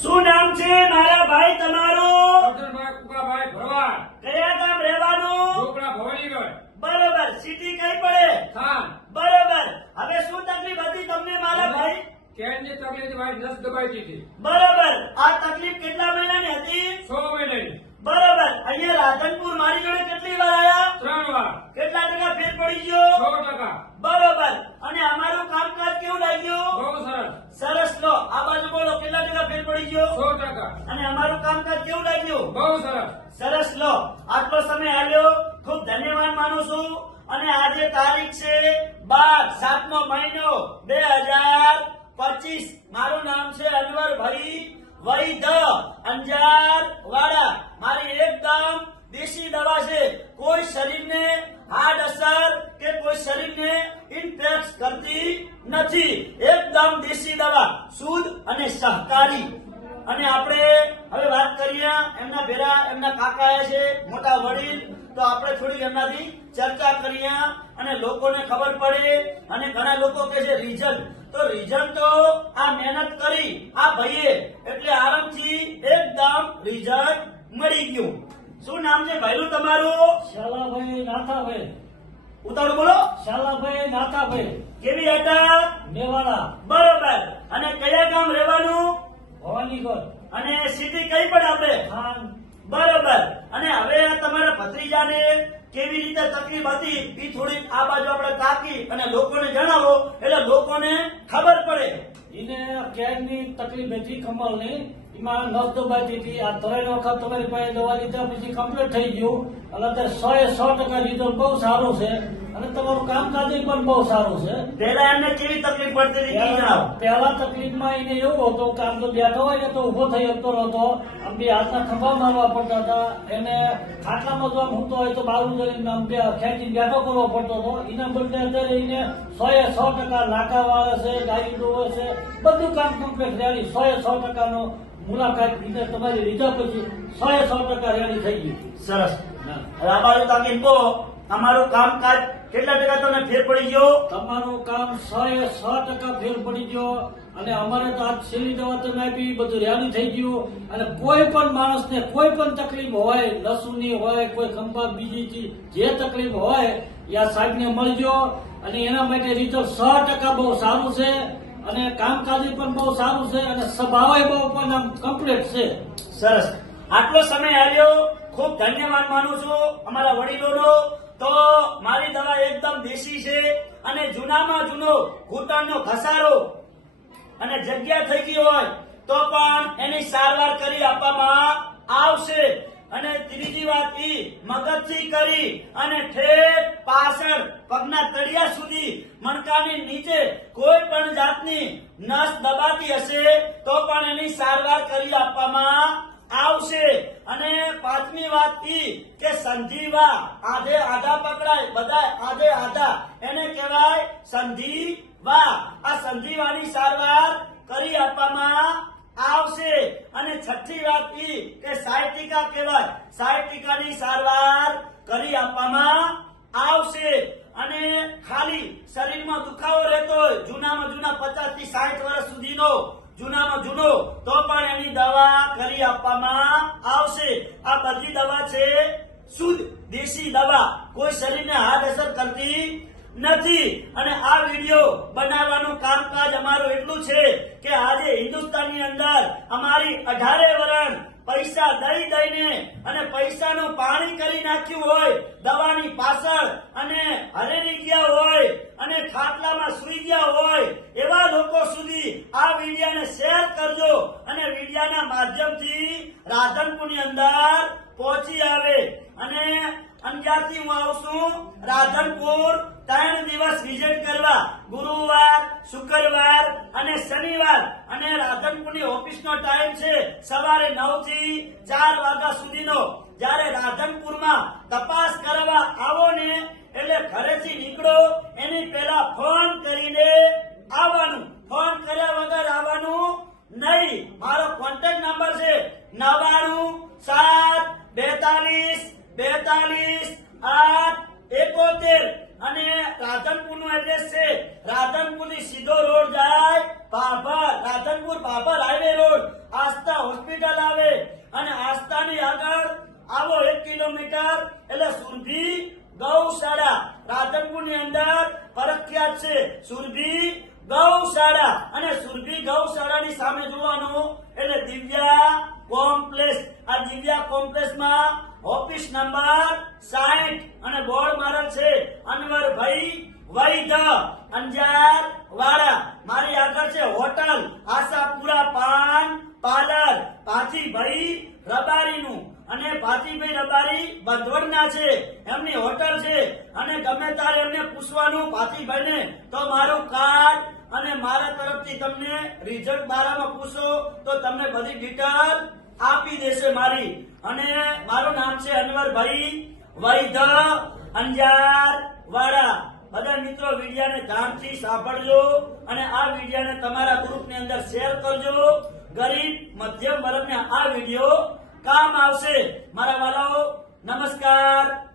શું નામ છે? મારા ભાઈ તમારું? કયા ગામ રહેવાનું? બરોબર. સિટી કઈ પડે? બરોબર. હવે શું તકલીફ હતી તમને મારા ભાઈ? કેનની તકલીફ ભાઈ નસ દબાઈ દીધી બરોબર. આ તકલીફ કેટલા મહિનાની હતી? છ મહિનાની. બરોબર. અહીંયા રાધનપુર મારી જોડે કેટલી વાર આયા? ત્રણ વાર. કેટલા ટકા ફેર પડી છ ગયો ટકા. બરોબર. અને અમારું કામકાજ કેવું લાગ્યું બહુ સરસ સરસ લો આ બાજુ બોલો પડી ગયો. સો ટકા. અને અમારું કામકાજ કેવું લાગ્યું? બહુ સરસ. સરસ લો. આટલો સમય આવ્યો ખૂબ ધન્યવાદ માનું છું. અને આજે તારીખ છે બાર સાતમો મહિનો બે હજાર પચીસ. મારું નામ છે અનવરભાઈ વૈધ અંજાર વાડા મારી એકદમ દેશી દવા છે. કોઈ શરીરને હાર્ડ અસર કે કોઈ શરીરને ઇન્ફેક્ટ કરતી નથી. એકદમ દેશી દવા, શુદ્ધ અને સહકારી. અને આપણે હવે વાત કરીએ એમના ભેરા, એમના કાકા છે, મોટા વડીલ. તો આપણે થોડી એમનાથી ચર્ચા કરીએ અને લોકોને ખબર પડે. અને ઘણા લોકો કે છે રિઝલ્ટ તો રીઝન તો આ મહેનત કરી, આ ભાઈએ. એટલે આરામથી એકદમ રિઝલ્ટ મળી ગયું. શું નામ છે ભાઈનું તમારું? શાલાભાઈ નાથાભાઈ. ઉતાવળ બોલો. શાલાભાઈ નાથાભાઈ. કેવી હતા મેવાડા. બરોબર. અને કયા ગામ રહેવાનું? ભવાનીગઢ. અને સિટી કઈ પણ આપણે ખાન બરોબર. અને હવે આ તમારા ભત્રીજાને કેવી રીતે તકલીફ હતી એ થોડીક આ બાજુ આપણે તાકી અને લોકોને જણાવો. એટલે લોકોને ખબર પડે. કેરની તકલીફ હતી કમળની એમાં નસ દબાતી હતી. આ ત્રણ વખત તમારી પાસે દવા લીધા, પછી કમ્પ્લીટ થઈ ગયું. અને અત્યારે સો એ સો ટકા રિઝલ્ટ બહુ સારું છે. અને તમારું કામકાજ પણ બહુ સારું છે. પેલા એમને કેવી તકલીફ પડતી હતી જણાવો? પહેલા તકલીફમાં એને એવું હતું કામ તો બેઠો હોય ને તો ઊભો થઈ શકતો નતો આમ બે હાથના ખભા મારવા પડતા હતા. એને ખાટલામાં જો આમ ઊંઘતો હોય તો બારું જઈને આમ બે ખેંચીને બેઠો કરવો પડતો હતો. એના બદલે અત્યારે એને સો એ સો ટકા નાકા વાળે છે ગાયું ડોવે છે. બધું કામ કમ્પ્લીટ રેડી. સો એ સો ટકાનો મુલાકાત લીધે તમારી લીધા પછી સો એ સો ટકા રેડી થઈ ગયું સરસ. બાજુ તાકી કહો અમારું કામકાજ કેટલા ટકા તમને ફેર પડી ગયો? તમારું કામ સો એ સો ટકા ફેર પડી ગયો અને અમારે તો આજ છેલ્લી દવા તમે આપી બધું રેલી થઈ ગયું. અને કોઈ પણ માણસને કોઈ પણ તકલીફ હોય લસુની હોય કોઈ ખંભા બીજી જે તકલીફ હોય એ આ સાહેબને મળજો. અને એના માટે રિઝલ્ટ સો ટકા બહુ સારું છે. અને કામકાજ પણ બહુ સારું છે અને સ્વભાવ બહુ પણ આમ કમ્પ્લીટ છે. સરસ. આટલો સમય આવ્યો. ખૂબ ધન્યવાદ માનું છું. અમારા વડીલોનો એકદમ છે અને જૂનામાં જૂનો ઘૂંટણનો ઘસારો અને જગ્યા થઈ ગઈ હોય તો પણ એની સારવાર કરી આપવામાં આવશે. અને ત્રીજી વાત એ મગજથી કરી અને ઠેર પાછળ પગના તળિયા સુધી મણકાની નીચે કોઈ પણ જાતની નસ દબાતી હશે તો પણ એની સારવાર કરી આપવામાં આવશે. અને પાંચમી વાત ઈ કે સંધિવા આધે આધા પકડાય બધા આધે આધા. એને કહેવાય સંધિવા. આ સંધિવાની સારવાર કરી આપવામાં આવશે. અને છઠ્ઠી વાત ઈ કે સાહિત્યિકા કહેવાય. સાહિત્યિકાની સારવાર કરી આપવામાં આવશે. અને ખાલી શરીરમાં દુખાવો રહેતો હોય, જૂનામાં જૂના પચાસથી સાઠ વર્ષ સુધીનો, જૂનામાં જૂનો તો પણ એની દવા કરી આપવામાં આવશે. આ બધી દવા છે શુદ્ધ દેશી દવા. કોઈ શરીરને હાર્ડ અસર કરતી નથી. અને આ વીડિયો બનાવવાનું કામકાજ અમારું એટલું છે કે આજે હિન્દુસ્તાનની અંદર અમારી અઢારે વરણ પૈસા દઈ દઈને અને પૈસાનું પાણી કરી નાખ્યું હોય, દવાની પાછળ અને હરેરી ગયા હોય અને ખાટલામાં સુઈ ગયા હોય, એવા આ વિડીયાને શેર કરજો અને વિડીયાના માધ્યમથી રાધનપુરની અંદર પહોંચી આવે. અને અંજારથી હું આવશું રાધનપુર ત્રણ દિવસ વિઝિટ કરવા. ગુરુવાર, શુક્રવાર અને શનિવાર. અને રાધનપુરની ઓફિસનો ટાઈમ છે સવારે નવથી ચાર વાગ્યા સુધીનો. જ્યારે રાધનપુરમાં તપાસ કરવા આવો ને એટલે ઘરેથી નીકળો એની પહેલા ફોન કરીને આવવાનું ફોન કર્યા વગર આવવાનું નહીં મારો કોન્ટેક્ટ નંબર છે નવાણું સાત બેતાલીસ બેતાલીસ આઠ, એકોતેર. અને રાધનપુરનું એડ્રેસ છે. રાધનપુરથી સીધો રોડ જાય Bhabhar Radhanpur Bhabhar highway road Aastha hospital આવે. અને આસ્થાની આગળ આવો એક કિલોમીટર, એટલે સુરભી ગૌશાળા. રાધનપુરની અંદર પ્રખ્યાત છે. સુરભી ગૌશાળા. અને સુરભી ગૌશાળાની સામે જોવાનું, એટલે દિવ્યા કોમ્પ્લેક્સ આ દિવ્યા કોમ્પ્લેક્સમાં ઓફિસ નંબર સાઠ અને બોર્ડ મારેલ છે. અનવરભાઈ વૈધ, અંજાર વાળા. મારી આગળ છે હોટલ, આશાપુરા પાન, પાર્લર. ભાથીભાઈ રબારીનું અને ભાતીભાઈ રબારી બંધવડના છે. એમની હોટલ છે. અને ગમે ત્યારે એમને પૂછવાનું ભાતીભાઈને તો મારું કાર્ડ અને મારા તરફથી તમને રિઝલ્ટ બારામાં પૂછો, તો તમને બધી ડિટેલ આપી દેશે મારી. અને મારું નામ છે અનવરભાઈ વૈધ અંજાર વાળા બધા મિત્રો, વિડિયાને ધ્યાનથી સાંભળજો અને આ વિડિયાને તમારા ગ્રુપની અંદર શેર કરજો. ગરીબ, મધ્યમ વર્ગને આ વીડિયો કામ આવશે. મારા વાલાઓ, નમસ્કાર.